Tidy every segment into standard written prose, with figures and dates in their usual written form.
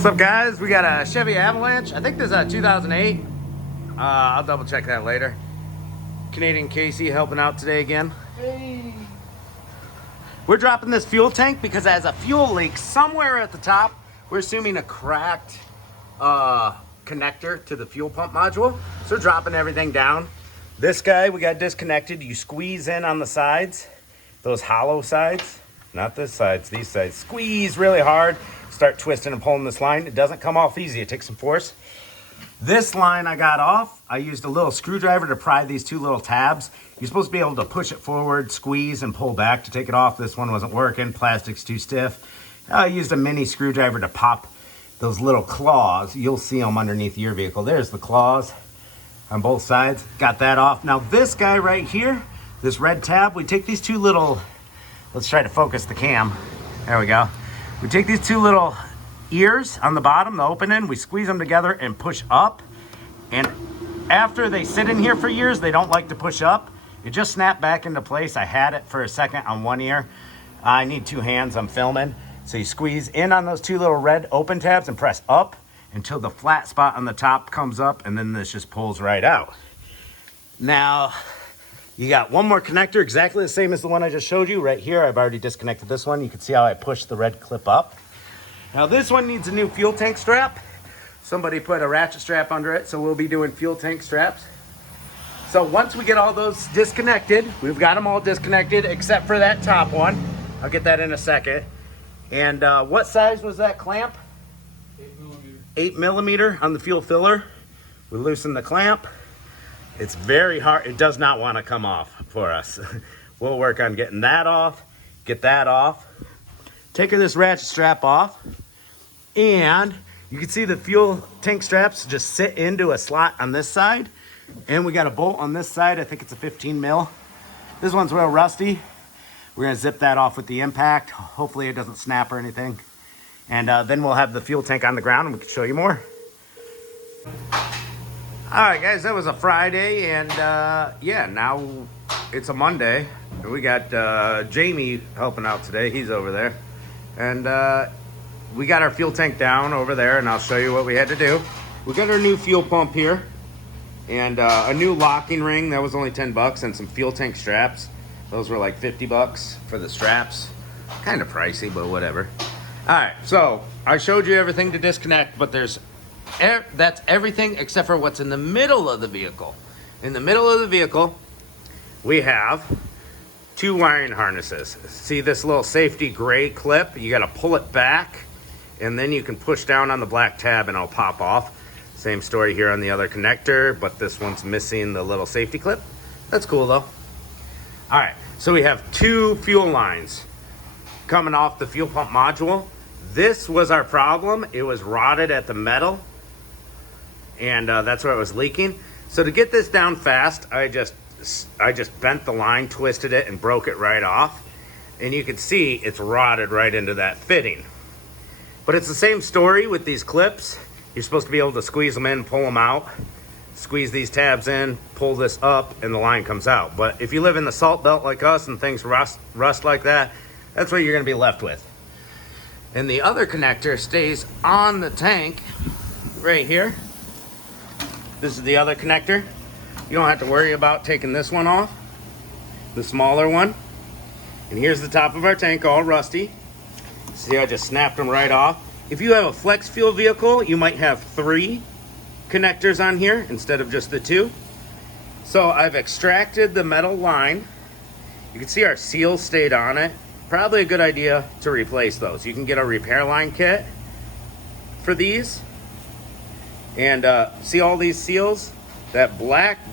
What's up, guys? We got a Chevy Avalanche. I think this is a 2008. I'll double check that later. Canadian Casey helping out today again. Hey. We're dropping this fuel tank because it has a fuel leak somewhere at the top. We're assuming a cracked connector to the fuel pump module. So we're dropping everything down. This guy we got disconnected. You squeeze in on the sides, those hollow sides, not this sides, these sides. Squeeze really hard. Start twisting and pulling this line. It doesn't come off easy. It takes some force. This line I got off. I used a little screwdriver to pry these two little tabs. You're supposed to be able to push it forward, squeeze, and pull back to take it off. This one wasn't working. Plastic's too stiff. I used a mini screwdriver to pop those little claws. You'll see them underneath your vehicle. There's the claws on both sides. Got that off. Now this guy right here, this red tab, we take these two little, let's try to focus the cam. There we go. We take these two little ears on the bottom, the open end, we squeeze them together and push up. And after they sit in here for years, they don't like to push up. It just snapped back into place. I had it for a second on one ear. I need two hands, I'm filming. So you squeeze in on those two little red open tabs and press up until the flat spot on the top comes up, and then this just pulls right out. Now, you got one more connector, exactly the same as the one I just showed you right here. I've already disconnected this one. You can see how I pushed the red clip up. Now this one needs a new fuel tank strap. Somebody put a ratchet strap under it, so we'll be doing fuel tank straps. So once we get all those disconnected, we've got them all disconnected except for that top one. I'll get that in a second. And what size was that clamp? 8 millimeter on the fuel filler. We loosen the clamp. It's very hard. It does not want to come off for us. We'll work on getting that off, get that off. Taking this ratchet strap off, and you can see the fuel tank straps just sit into a slot on this side. And we got a bolt on this side. I think it's a 15 mil. This one's real rusty. We're gonna zip that off with the impact. Hopefully it doesn't snap or anything. And then we'll have the fuel tank on the ground and we can show you more. All right, guys, that was a Friday, and yeah, now it's a Monday. And we got Jamie helping out today. He's over there. And we got our fuel tank down over there, and I'll show you what we had to do. We got our new fuel pump here, and a new locking ring. That was only 10 bucks, and some fuel tank straps. Those were like 50 bucks for the straps. Kind of pricey, but whatever. All right, so I showed you everything to disconnect, but that's everything except for what's in the middle of the vehicle. In the middle of the vehicle, we have two wiring harnesses. See this little safety gray clip? You gotta pull it back, and then you can push down on the black tab and it'll pop off. Same story here on the other connector, but this one's missing the little safety clip. That's cool though. All right, so we have two fuel lines coming off the fuel pump module. This was our problem. It was rotted at the metal, and that's where it was leaking. So to get this down fast, I just bent the line, twisted it, and broke it right off. And you can see it's rotted right into that fitting. But it's the same story with these clips. You're supposed to be able to squeeze them in, pull them out, squeeze these tabs in, pull this up, and the line comes out. But if you live in the salt belt like us and things rust like that, that's what you're gonna be left with. And the other connector stays on the tank right here. This is the other connector. You don't have to worry about taking this one off, the smaller one. And here's the top of our tank, all rusty. See, I just snapped them right off. If you have a flex fuel vehicle, you might have 3 connectors on here instead of just the 2. So I've extracted the metal line. You can see our seal stayed on it. Probably a good idea to replace those. You can get a repair line kit for these. And see all these seals? That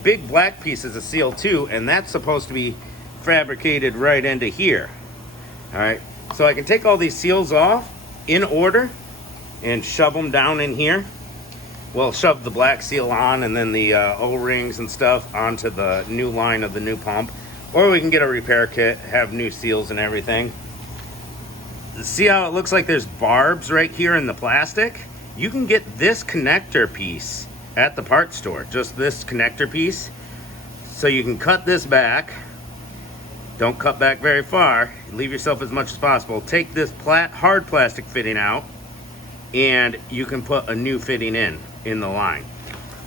big black piece is a seal too, and that's supposed to be fabricated right into here. All right, so I can take all these seals off in order and shove them down in here. Well, shove the black seal on and then the O-rings and stuff onto the new line of the new pump. Or we can get a repair kit, have new seals and everything. See how it looks like there's barbs right here in the plastic? You can get this connector piece at the parts store, just this connector piece. So you can cut this back. Don't cut back very far. Leave yourself as much as possible. Take this hard plastic fitting out, and you can put a new fitting in the line.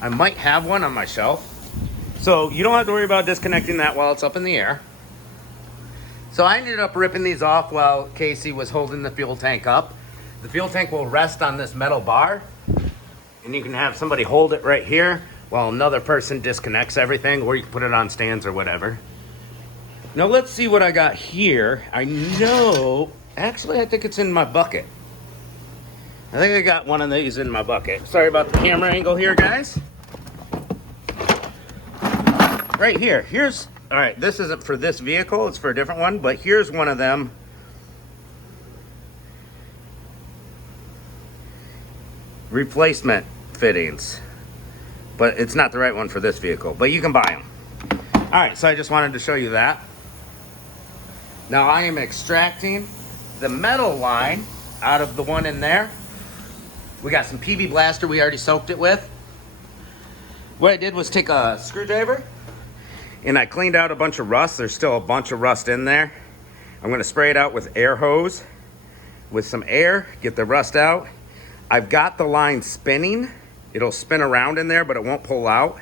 I might have one on my shelf. So you don't have to worry about disconnecting that while it's up in the air. So I ended up ripping these off while Casey was holding the fuel tank up. The fuel tank will rest on this metal bar, and you can have somebody hold it right here while another person disconnects everything, or you can put it on stands or whatever. Now let's see what I got here. I know, actually I think it's in my bucket. I think I got one of these in my bucket. Sorry about the camera angle here, guys. Right here, all right, this isn't for this vehicle, it's for a different one, but here's one of them. Replacement fittings, but it's not the right one for this vehicle, but you can buy them. All right, so I just wanted to show you that. Now I am extracting the metal line out of the one in there. We got some PB Blaster we already soaked it with. What I did was take a screwdriver and I cleaned out a bunch of rust. There's still a bunch of rust in there. I'm gonna spray it out with air hose with some air, get the rust out. I've got the line spinning. It'll spin around in there, but it won't pull out.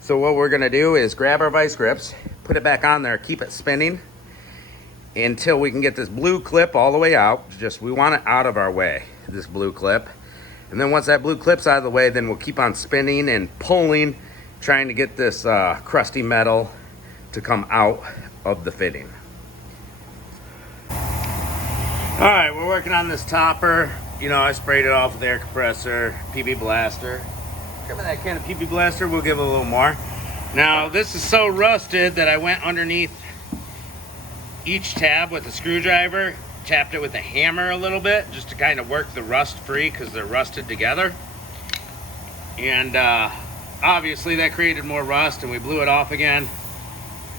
So what we're gonna do is grab our vice grips, put it back on there, keep it spinning until we can get this blue clip all the way out. We want it out of our way, this blue clip. And then once that blue clip's out of the way, then we'll keep on spinning and pulling, trying to get this crusty metal to come out of the fitting. All right, we're working on this topper. You know, I sprayed it off with air compressor, PB Blaster. Come in that can of PB Blaster, we'll give it a little more. Now, this is so rusted that I went underneath each tab with a screwdriver, tapped it with a hammer a little bit, just to kind of work the rust free because they're rusted together. And obviously that created more rust and we blew it off again.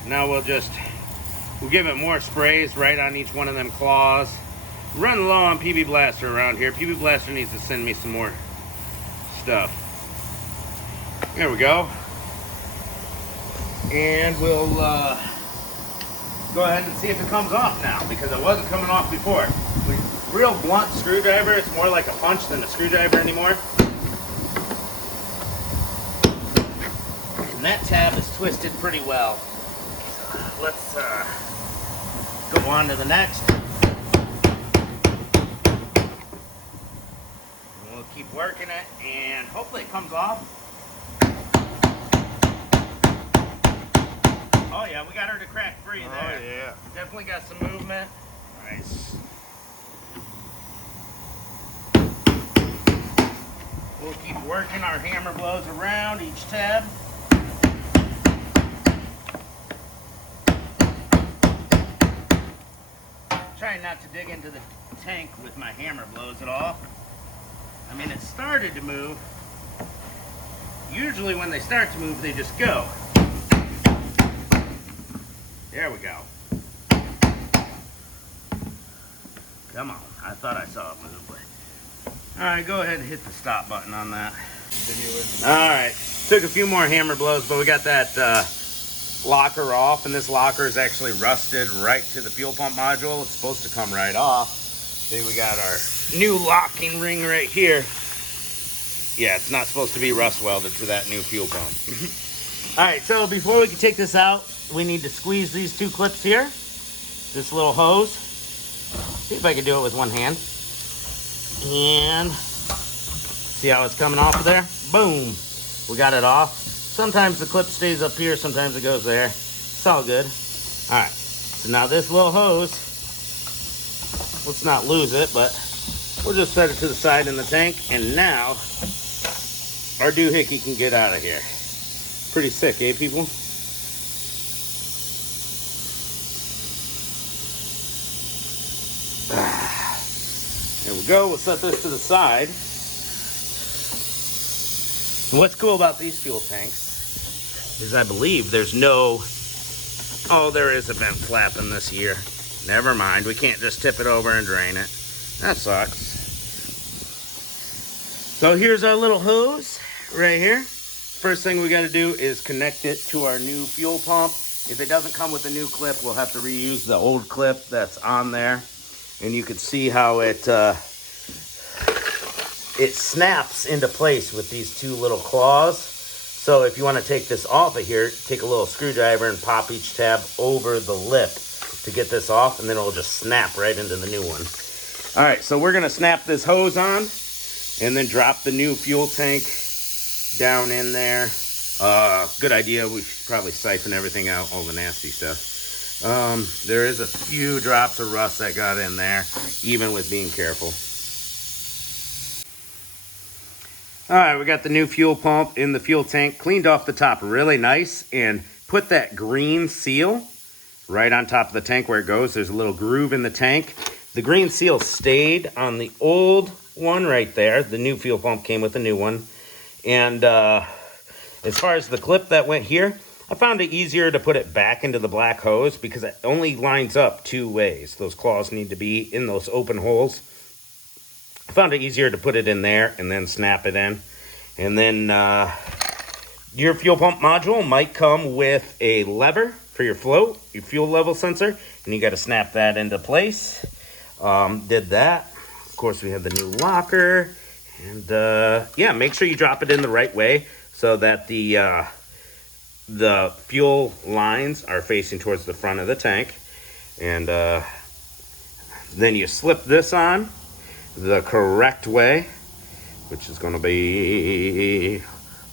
Now we'll give it more sprays right on each one of them claws. Run low on PB Blaster around here. PB Blaster needs to send me some more stuff. There we go. And we'll go ahead and see if it comes off now, because it wasn't coming off before. Real blunt screwdriver, it's more like a punch than a screwdriver anymore. And that tab is twisted pretty well. Let's go on to the next. And we'll keep working it and hopefully it comes off. Oh yeah, we got her to crack free there. Oh yeah. Definitely got some movement. Nice. We'll keep working. Our hammer blows around each tab. Trying not to dig into the tank with my hammer blows it off. I mean, it started to move. Usually when they start to move, they just go. There we go. Come on. I thought I saw it move, but... Alright, go ahead and hit the stop button on that. Alright, took a few more hammer blows, but we got that locker off, and this locker is actually rusted right to the fuel pump module. It's supposed to come right off. See, we got our new locking ring right here. Yeah, it's not supposed to be rust welded to that new fuel pump. Alright, so before we can take this out, we need to squeeze these two clips here. This little hose. See if I can do it with one hand. And see how it's coming off of there? Boom. We got it off. Sometimes the clip stays up here, sometimes it goes there. It's all good. Alright, so now this little hose, let's not lose it, but we'll just set it to the side in the tank, and now our doohickey can get out of here. Pretty sick, eh, people? There we go. We'll set this to the side. And what's cool about these fuel tanks is I believe there's no... Oh, there is a vent flap in this year. Never mind. We can't just tip it over and drain it. That sucks. So here's our little hose right here. First thing we got to do is connect it to our new fuel pump. If it doesn't come with a new clip, we'll have to reuse the old clip that's on there. And you can see how it it snaps into place with these two little claws. So if you want to take this off of here, take a little screwdriver and pop each tab over the lip to get this off, and then it'll just snap right into the new one. All right, so we're gonna snap this hose on and then drop the new fuel tank down in there. Good idea. We should probably siphon everything out, all the nasty stuff. There is a few drops of rust that got in there, even with being careful. All right, we got the new fuel pump in the fuel tank, cleaned off the top really nice, and put that green seal right on top of the tank where it goes. There's a little groove in the tank. The green seal stayed on the old one right there. The new fuel pump came with a new one. And as far as the clip that went here, I found it easier to put it back into the black hose because it only lines up two ways. Those claws need to be in those open holes. I found it easier to put it in there and then snap it in. And then your fuel pump module might come with a lever for your float, your fuel level sensor, and you got to snap that into place. Did that. Of course, we have the new locker. And yeah, make sure you drop it in the right way so that the fuel lines are facing towards the front of the tank. And then you slip this on the correct way, which is going to be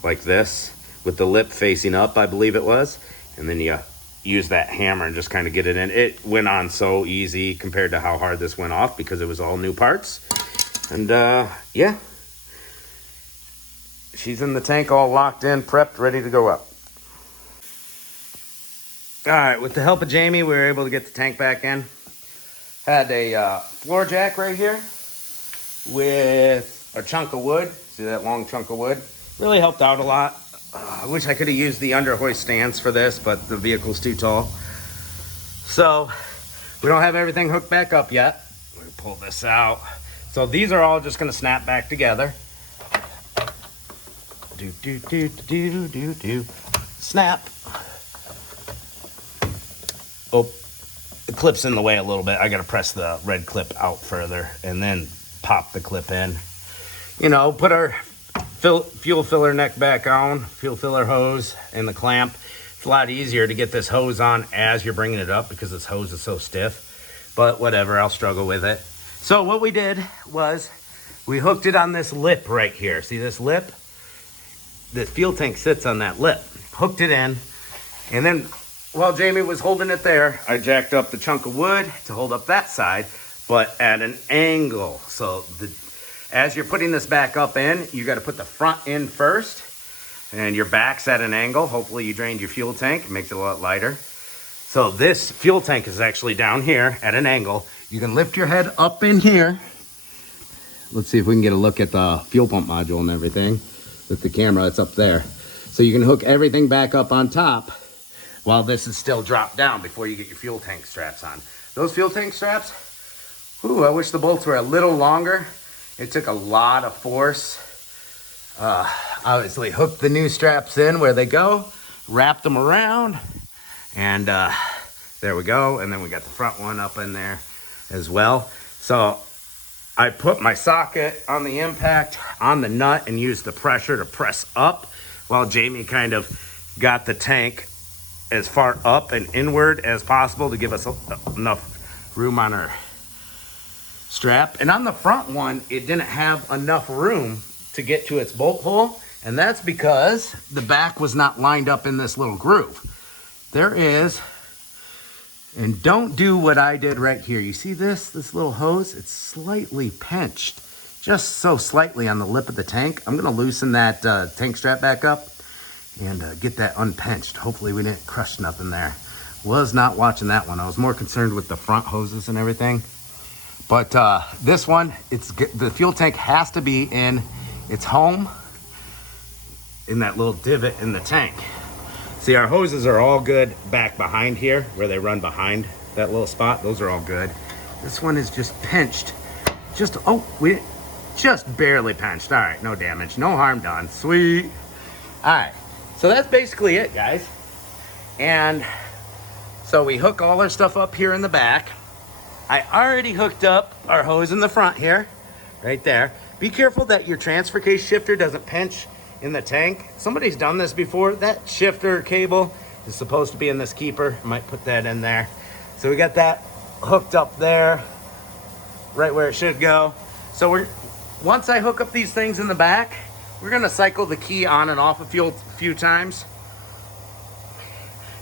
like this with the lip facing up, I believe it was. And then you use that hammer and just kind of get it in. It went on so easy compared to how hard this went off because it was all new parts. And yeah, she's in the tank all locked in, prepped, ready to go up. All right, with the help of Jamie, we were able to get the tank back in. Had a floor jack right here with a chunk of wood. See that long chunk of wood? Really helped out a lot. I wish I could have used the under hoist stands for this, but the vehicle's too tall. So we don't have everything hooked back up yet. We're gonna pull this out. So these are all just gonna snap back together. Snap. Oh, the clip's in the way a little bit. I gotta press the red clip out further and then pop the clip in. You know, put our fuel filler neck back on, fuel filler hose and the clamp. It's a lot easier to get this hose on as you're bringing it up because this hose is so stiff. But whatever, I'll struggle with it. So what we did was we hooked it on this lip right here. See this lip? The fuel tank sits on that lip. Hooked it in, and then while Jamie was holding it there, I jacked up the chunk of wood to hold up that side, but at an angle. So as you're putting this back up in, you got to put the front in first, and your back's at an angle. Hopefully you drained your fuel tank. It makes it a lot lighter. So this fuel tank is actually down here at an angle. You can lift your head up in here. Let's see if we can get a look at the fuel pump module and everything. With the camera, it's up there. So you can hook everything back up on top while this is still dropped down before you get your fuel tank straps on. Those fuel tank straps, ooh, I wish the bolts were a little longer. It took a lot of force. Obviously hooked the new straps in where they go, wrapped them around, and there we go. And then we got the front one up in there as well. So I put my socket on the impact on the nut and used the pressure to press up while Jamie kind of got the tank as far up and inward as possible to give us enough room on our strap. And on the front one, it didn't have enough room to get to its bolt hole. And that's because the back was not lined up in this little groove. There is. And don't do what I did right here. You see this little hose? It's slightly pinched, just so slightly on the lip of the tank. I'm gonna loosen that tank strap back up and get that unpinched. Hopefully we didn't crush nothing there. Was not watching that one. I was more concerned with the front hoses and everything. But this one, the fuel tank has to be in its home in that little divot in the tank. See, our hoses are all good back behind here where they run behind that little spot. Those are all good. This one is just pinched. Just barely pinched. All right, no damage, no harm done. Sweet. All right, so that's basically it, guys. And so we hook all our stuff up here in the back. I already hooked up our hose in the front here, right there. Be careful that your transfer case shifter doesn't pinch in the tank. Somebody's done this before. That shifter cable is supposed to be in this keeper. Might put that in there. So we got that hooked up there, right where it should go. So once I hook up these things in the back, we're gonna cycle the key on and off a few times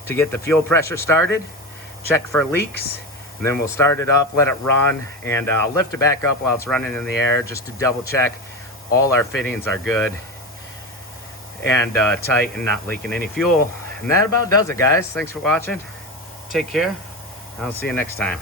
to get the fuel pressure started, check for leaks, and then we'll start it up, let it run, and I'll lift it back up while it's running in the air just to double check all our fittings are good and tight and not leaking any fuel. And that about does it, guys. Thanks for watching. Take care. I'll see you next time.